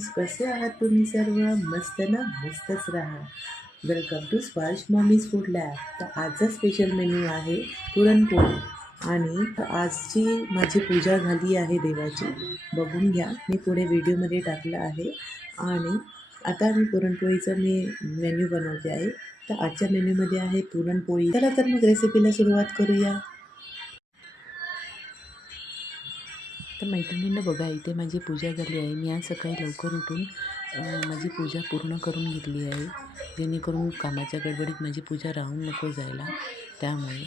Friends, कसे आहात तुम्ही सर्व? मस्त ना? मस्तच राहा. वेलकम टू स्पर्श मॉमीज फूड लॅब. तर आजचा स्पेशल मेन्यू आहे पुरणपोळी. आणि आजची माझी पूजा झाली आहे देवाची. बघून घ्या, मी पुढे व्हिडिओमध्ये टाकलं आहे. आणि आता मी पुरणपोळीचं मेन्यू बनवते आहे. तर आजच्या मेन्यूमध्ये आहे पुरणपोळी. चला तर मग रेसिपीला सुरुवात करूया. तर मैत्रिणींना बघा, इथे माझी पूजा झाली आहे. मी आज सकाळी लवकर उठून माझी पूजा पूर्ण करून घेतली आहे, जेणेकरून कामाच्या गडबडीत माझी पूजा राहून नको जायला. त्यामुळे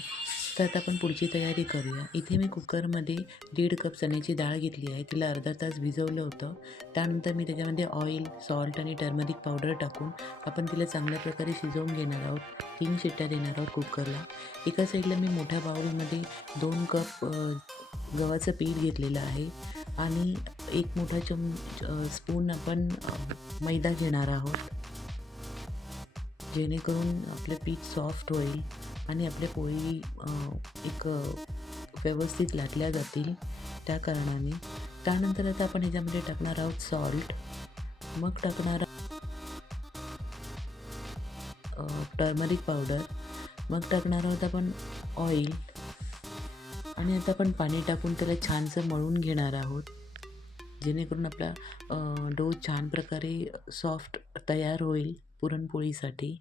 तर आता आपण पुढची तयारी करूया. इथे मी कुकरमध्ये 1.5 कप चण्याची डाळ घेतली आहे. तिला अर्धा तास भिजवलं होतं. त्यानंतर मी त्याच्यामध्ये ऑइल, सॉल्ट आणि टर्मरिक पावडर टाकून आपण तिला चांगल्या प्रकारे शिजवून घेणार आहोत. 3 शिट्ट्या देणार आहोत कुकरला. एका साईडला मी मोठ्या बाउलमध्ये 2 कप गव्हाचं पीठ घेतलेलं आहे आणि एक मोठा स्पून आपण मैदा घेणार आहोत, जेणेकरून आपलं पीठ सॉफ्ट होईल आणि आपल्या पोळी एक व्यवस्थित लाटल्या जातील त्या कारणाने. त्यानंतर आता आपण ह्याच्यामध्ये टाकणार आहोत सॉल्ट, मग टाकणार टर्मरिक पावडर, मग टाकणार आहोत आपण ऑइल आणि आता आपण पाणी टाकून त्याला छानसं मळून घेणार आहोत, जेणेकरून आपला डो छान प्रकारे सॉफ्ट तयार होईल पुरणपोळीसाठी.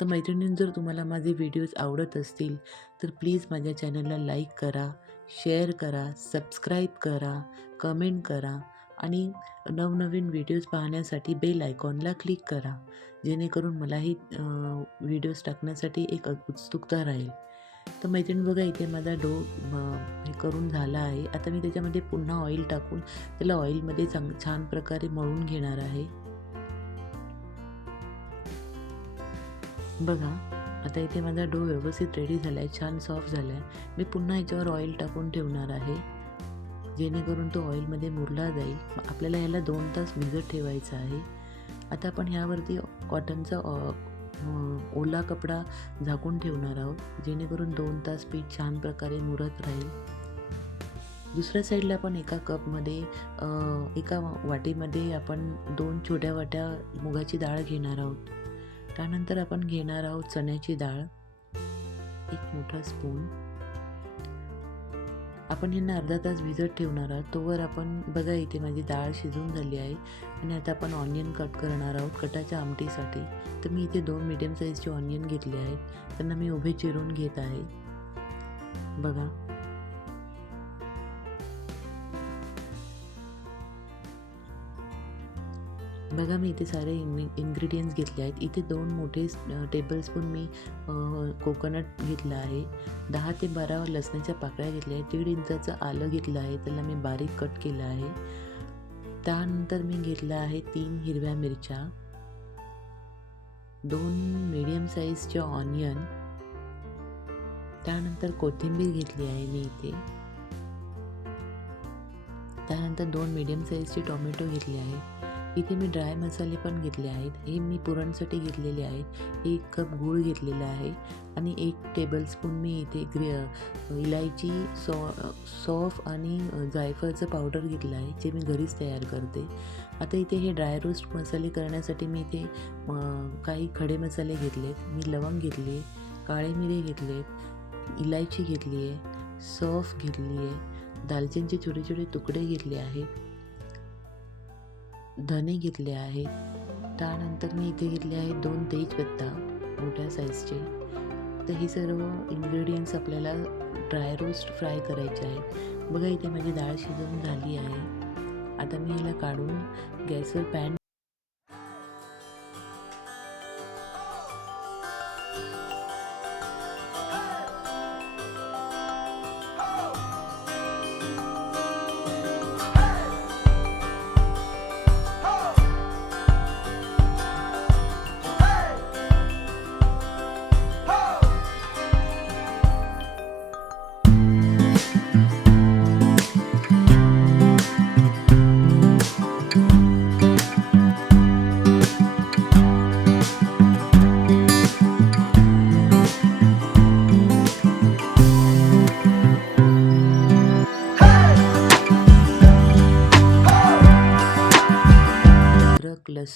तर मैत्रिणींनो, जर तुम्हाला माझे व्हिडिओज आवडत असतील तर प्लीज माझ्या चॅनलला लाईक करा, शेअर करा, सबस्क्राईब करा, कमेंट करा आणि नवनवीन व्हिडिओज पाहण्यासाठी बेल आयकॉनला क्लिक करा, जेणेकरून मलाही व्हिडिओज टाकण्यासाठी एक उत्सुकता राहील. तर मैत्रिणी बघा, इथे माझा डो हे करून झाला आहे. आता मी त्याच्यामध्ये पुन्हा ऑइल टाकून त्याला ऑइलमध्ये छान प्रकारे मळून घेणार आहे. बघा, आता इथे माझा डो व्यवस्थित रेडी झाला आहे, छान सॉफ्ट झाला आहे. मी पुन्हा याच्यावर ऑइल टाकून ठेवणार आहे, जेणेकरून तो ऑइलमध्ये मुरला जाईल. आपल्याला याला 2 तास भिजत ठेवायचं आहे. आता आपण ह्यावरती कॉटनचा ओला कपडा झाकून ठेवणार आहोत, जेणेकरून 2 तास पीठ छान प्रकारे मुरत राहील. दुसऱ्या साईडला आपण एका वाटीमध्ये आपण 2 छोट्या वाट्या मुगाची डाळ घेणार आहोत. त्यानंतर आपण घेणार आहोत चण्याची डाळ, 1 मोठा स्पून. आपण यांना अर्धा तास भिजत ठेवणार आहोत. तोवर आपण बघा, इथे माझी डाळ शिजून झाली आहे आणि आता आपण ऑनियन कट करणार आहोत कटाच्या आमटीसाठी. तर मी इथे 2 मीडियम साईजचे ऑनियन घेतले आहेत, त्यांना मी उभे चिरून घेत आहे. बघा, मी इथे सारे इन्ग्रेडियंट्स घेतले आहेत. इथे 2 मोठे टेबलस्पून मी कोकोनट घेतलं आहे. 10 ते 12 लसणाच्या पाकळ्या घेतल्या आहेत. 1.5 इंचाचं आलं घेतलं आहे, त्याला मी बारीक कट केलं आहे. त्यानंतर मी घेतलं आहे 3 हिरव्या मिरच्या, 2 मीडियम साईजच्या ऑनियन, त्यानंतर कोथिंबीर घेतली आहे मी इथे. त्यानंतर 2 मीडियम साईजचे टोमॅटो घेतले आहेत. इथे मी ड्राय मसाले पण घेतले आहेत, हे मी पुरणसाठी घेतलेले आहेत. 1 कप गूळ घेतलेला आहे आणि 1 टेबलस्पून मी इथे इलायची, सौंफ आणि जायफळचं पावडर घेतलं आहे, जे मी घरीच तयार करते. आता इथे हे ड्राय रोस्ट मसाले करण्यासाठी मी इथे काही खडे मसाले घेतलेत. मी लवंग घेतली, काळे मिरे घेतले, इलायची घेतली आहे, सौंफ घेतली आहे, दालचिनीचे छोटे छोटे तुकडे घेतले आहेत, धने घेतले आहेत. त्यानंतर मी इथे घेतले आहेत 2 तेजपत्ता मोठ्या साईजचे. तर हे सर्व इन्ग्रेडियंट्स आपल्याला ड्राय रोस्ट फ्राय करायचे आहेत. बघा, इथे माझी डाळ शिजवून झाली आहे. आता मी ह्याला काढून गॅसवर पॅन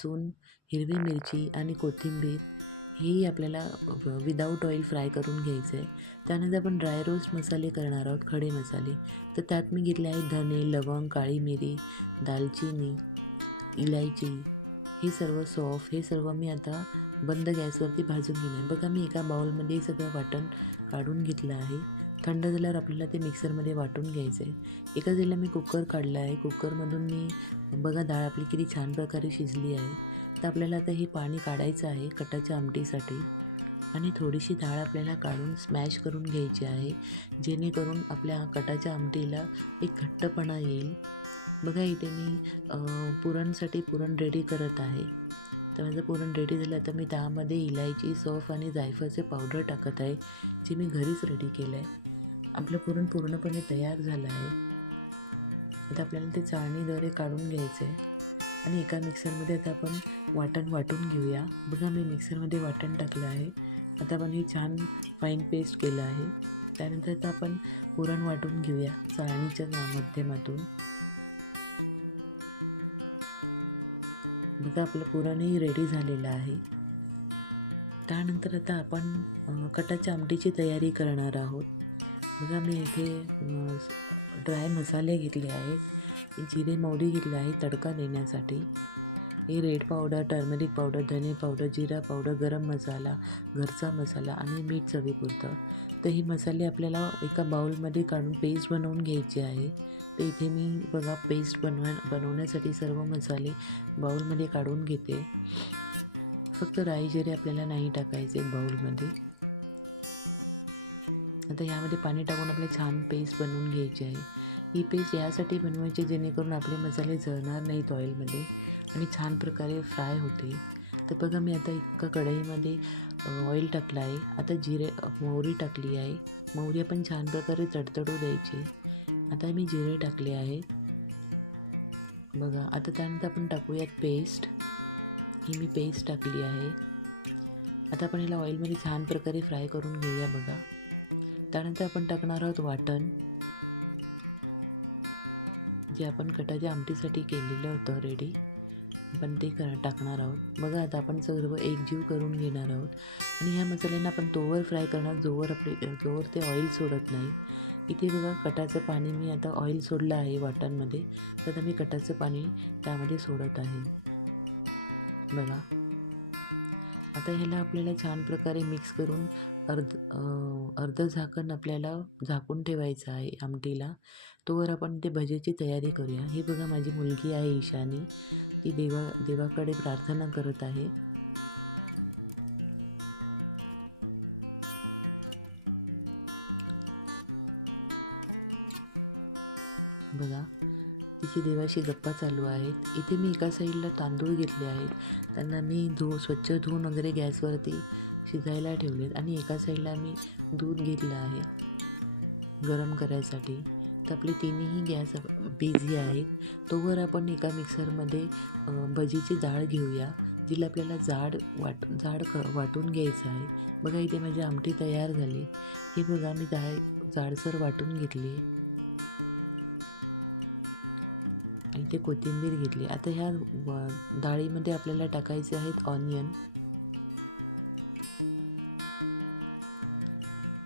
लसूण, हिरवी मिरची आणि कोथिंबीर हेही आपल्याला विदाऊट ऑइल फ्राय करून घ्यायचं आहे. त्यानंतर आपण ड्राय रोस्ट मसाले करणार आहोत, खडे मसाले. तर त्यात मी घेतले आहेत धने, लवंग, काळी मिरी, दालचिनी, इलायची, हे सर्व सौंफ, हे सर्व मी आता बंद गॅसवरती भाजून घेणार. बघा मी एका बाउलमध्ये हे सगळं वाटण काढून घेतलं आहे. थंड झाल्यावर आपल्याला ते मिक्सरमध्ये वाटून घ्यायचं आहे. एका साईडला मी कुकर काढला आहे. कुकरमधून मी बघा डाळ आपली किती छान प्रकारे शिजली आहे. तर आपल्याला आता हे पाणी काढायचं आहे कटाच्या आमटीसाठी आणि थोडीशी डाळ आपल्याला काढून स्मॅश करून घ्यायची आहे, जेणेकरून आपल्या कटाच्या आमटीला एक घट्टपणा येईल. बघा इथे मी पुरणसाठी पुरण रेडी करत आहे. तर माझं पुरण रेडी झालं. तर मी त्यामध्ये इलायची, सौंफ आणि जायफळचे पावडर टाकत आहे, जे मी घरीच रेडी केलं आहे. आपलं पुरण पूर्णपणे तयार झालं आहे. आता आपल्याला ते चाळणीद्वारे काढून घ्यायचं आहे आणि एका मिक्सरमध्ये आता आपण वाटण वाटून घेऊया. बघा मी मिक्सरमध्ये वाटण टाकलं आहे. आता आपण हे छान फाईन पेस्ट केलं आहे. त्यानंतर आता आपण पुरण वाटून घेऊया चाळणीच्या माध्यमातून. बघा आपलं पुरणही रेडी झालेलं आहे. त्यानंतर आता आपण कटाच्या आमटीची तयारी करणार आहोत. बघा मी इथे ड्राय मसाले घेतले आहेत. जिरे मोहरी घेतले आहे तडका देण्यासाठी. हे रेड पावडर, टर्मरिक पावडर, धने पावडर, जिरा पावडर, गरम मसाला, घरचा मसाला आणि मीठ चवीपुरतं. तर हे मसाले आपल्याला एका बाउलमध्ये काढून पेस्ट बनवून घ्यायची आहे. तर इथे मी बघा पेस्ट बनवण्यासाठी सर्व मसाले बाउलमध्ये काढून घेते. फक्त राई जिरे आपल्याला नाही टाकायचे बाउलमध्ये. आता यामध्ये पाणी टाकून आपले छान पेस्ट बनवून घ्यायची आहे. ही पेस्ट यासाठी बनवायची जेणेकरून आपले मसाले जळणार नाहीत ऑइलमध्ये आणि छान प्रकारे फ्राय होते. तर बघा मी आता एका कढईमध्ये ऑइल टाकलं आहे. आता मोहरी टाकली आहे. मोहरी आपण छान प्रकारे तडतडू द्यायची. आता मी जिरे टाकले आहेत. बघा आता त्यानंतर आपण टाकूयात पेस्ट. ही मी पेस्ट टाकली आहे. आता आपण याला ऑइलमध्ये छान प्रकारे फ्राय करून घेऊया. बघा त्यानंतर आपण टाकणार आहोत वाटण, जे आपण कटाच्या आमटीसाठी केलेलं होतं रेडी. आपण ते टाकणार आहोत. बघा आता आपण सर्व एकजीव करून घेणार आहोत आणि ह्या मसाल्यांना आपण तोवर फ्राय करणार जोवर ते ऑइल सोडत नाही. इथे बघा कटाचं पाणी मी आता ऑइल सोडलं आहे वाटणमध्ये. तर आता मी कटाचं पाणी त्यामध्ये सोडत आहे. बघा आता ह्याला आपल्याला छान प्रकारे मिक्स करून अर्ध झाकण आपल्याला झाकून ठेवायचं आहे आमटीला. तोवर आपण ते भजीची तयारी करूया. ही बघा माझी मुलगी आहे ईशानी. ती देवाकडे प्रार्थना करत आहे. बघा तिची देवाशी गप्पा चालू आहेत. इथे मी एका साईडला तांदूळ घेतले आहेत. त्यांना मी स्वच्छ धुवून वगैरे गॅसवरती शिजायला ठेवलेत आणि एका साईडला मी दूध घेतलं आहे गरम करायसाठी. तर आपले तिन्ही गॅस बिझी आहेत. तोवर आपण एका मिक्सरमध्ये भजीची डाळ घेऊया, जिला आपल्याला जाड वाटून घ्यायचं आहे. बघा इथे माझी आमटी तयार झाली. ही बघा मी जाडसर वाटून घेतली आणि ते कोथिंबीर घेतली. आता ह्या डाळीमध्ये आपल्याला टाकायचे आहेत ऑनियन,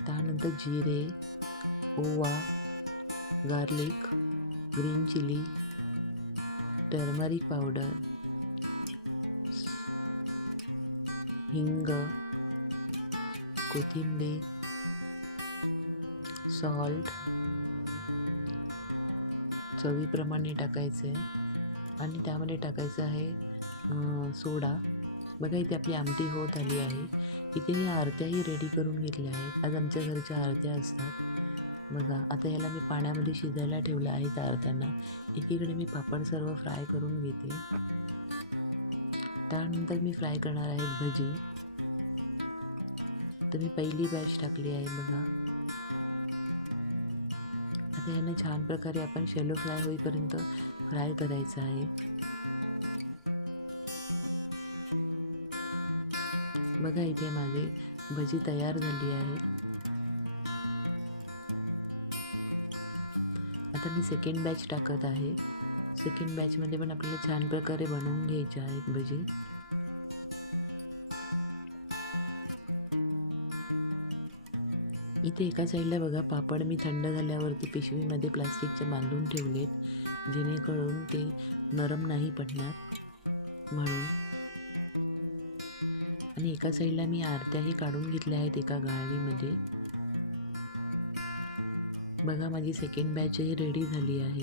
त्यानंतर जिरे, ओवा, garlic, green chilli, turmeric powder, हिंग, कोथिंबीर, सॉल्ट चवीप्रमाणे टाकायचं आहे आणि त्यामध्ये टाकायचं आहे सोडा. बघा इथे आपली आमटी होत आली आहे. इथे मी आरत्याही रेडी करून घेतल्या आहेत. आज आमच्या घरच्या आरत्या असतात. बघा आता याला मी पाण्यामध्ये शिजायला ठेवलं आहे त्या आरत्यांना. एकीकडे मी पापड सर्व फ्राय करून घेते. त्यानंतर मी फ्राय करणार आहे भजी. तर मी पहिली बॅच टाकली आहे. बघा आता यांना छान प्रकारे आपण शॅलो फ्राय होईपर्यंत फ्राय करायचं आहे. बघा इथे माझी भजी तयार झाली आहे. आता मी सेकंड बॅच टाकत आहे. सेकंड बॅचमध्ये पण आपल्याला छान प्रकारे बनवून घ्यायच्या आहेत भजी. इथे एका साईडला बघा पापड मी थंड झाल्यावरती पिशवीमध्ये प्लास्टिकच्या बांधून ठेवलेत, जेणेकरून ते नरम नाही पडणार म्हणून. आणि एका साईडला मी आरत्याही काढून घेतल्या आहेत एका गाळणीमध्ये. बघा माझी सेकंड बॅचही रेडी झाली आहे.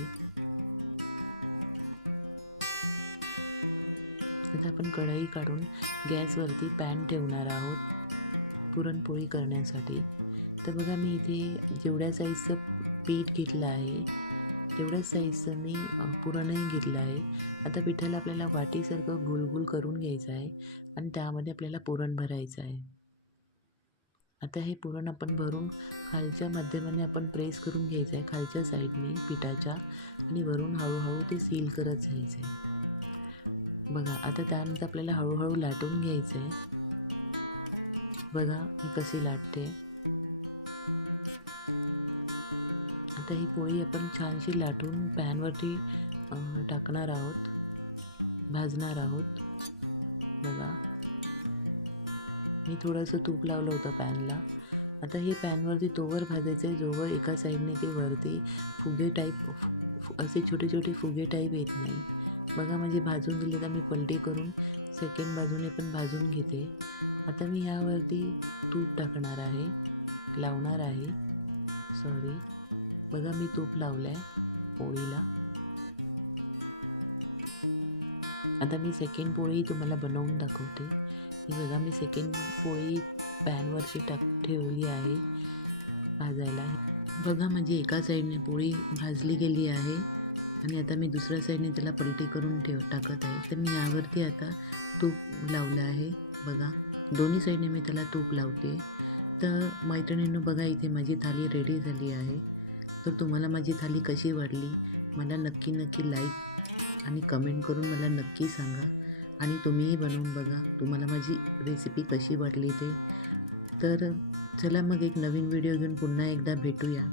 आता आपण कढई काढून गॅसवरती पॅन ठेवणार आहोत पुरणपोळी करण्यासाठी. तर बघा मी इथे जेवढ्या साईजचं पीठ घेतलं आहे तेवढ्याच साईजचं मी पुरणही घेतलं आहे. आता पिठाला आपल्याला वाटीसारखं गोल करून घ्यायचं आहे आणि त्यामध्ये आपल्याला पुरण भरायचं आहे. आता हे पुरण आपण भरून खालच्या माध्यमाने आपण प्रेस करून घ्यायचं आहे खालच्या साईडने पिठाच्या, आणि वरून हळूहळू ते सील करत जायचं आहे. बघा आता त्यानंतर आपल्याला हळूहळू लाटून घ्यायचं आहे. बघा मी कशी लाटते. आता ही पोळी आपण छानशी लाटून पॅनवरती टाकणार आहोत, भाजणार आहोत. बघा मी थोडंसं तूप लावलं होतं पॅनला. आता हे पॅनवरती तोवर भाजायचं आहे जोवर एका साईडने ते वरती फुगे टाईप असे छोटे छोटे फुगे टाईप येत नाही. बघा म्हणजे भाजून दिले तर मी पलटी करून सेकंड बाजूने पण भाजून घेते. आता मी यावरती तूप टाकणार आहे, लावणार आहे. बघा मी तूप लावलं आहे पोळीला. आता मी सेकंड पोळी तुम्हाला बनवून दाखवते. ही बघा मी सेकंड पोळी पॅनवरची ठेवली आहे भाजायला. बघा माझी एका साईडने पोळी भाजली गेली आहे आणि आता मी दुसऱ्या साईडने त्याला पलटी करून टाकत आहे. तर मी यावरती आता तूप लावलं आहे. बघा दोन्ही साईडने मी त्याला तूप लावते. तर मैत्रिणींनो बघा इथे माझी थाली रेडी झाली आहे. तर तुम्हाला माझी थाली कशी वाटली मला नक्की लाईक आणि कमेंट करून मला नक्की सांगा. आणि तुम्हीही बनवून बघा तुम्हाला माझी रेसिपी कशी वाटली ते. तर चला मग एक नवीन व्हिडिओ घेऊन पुन्हा एकदा भेटूया.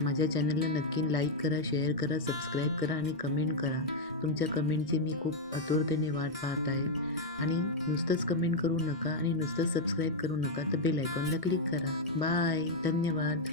माझ्या चॅनलला नक्की लाईक करा, शेअर करा, सबस्क्राईब करा आणि कमेंट करा. तुमच्या कमेंटची मी खूप आतुरतेने वाट पाहत आहे. आणि नुसतंच कमेंट करू नका आणि नुसतंच सबस्क्राईब करू नका, तर बेल आयकॉनला क्लिक करा. बाय, धन्यवाद.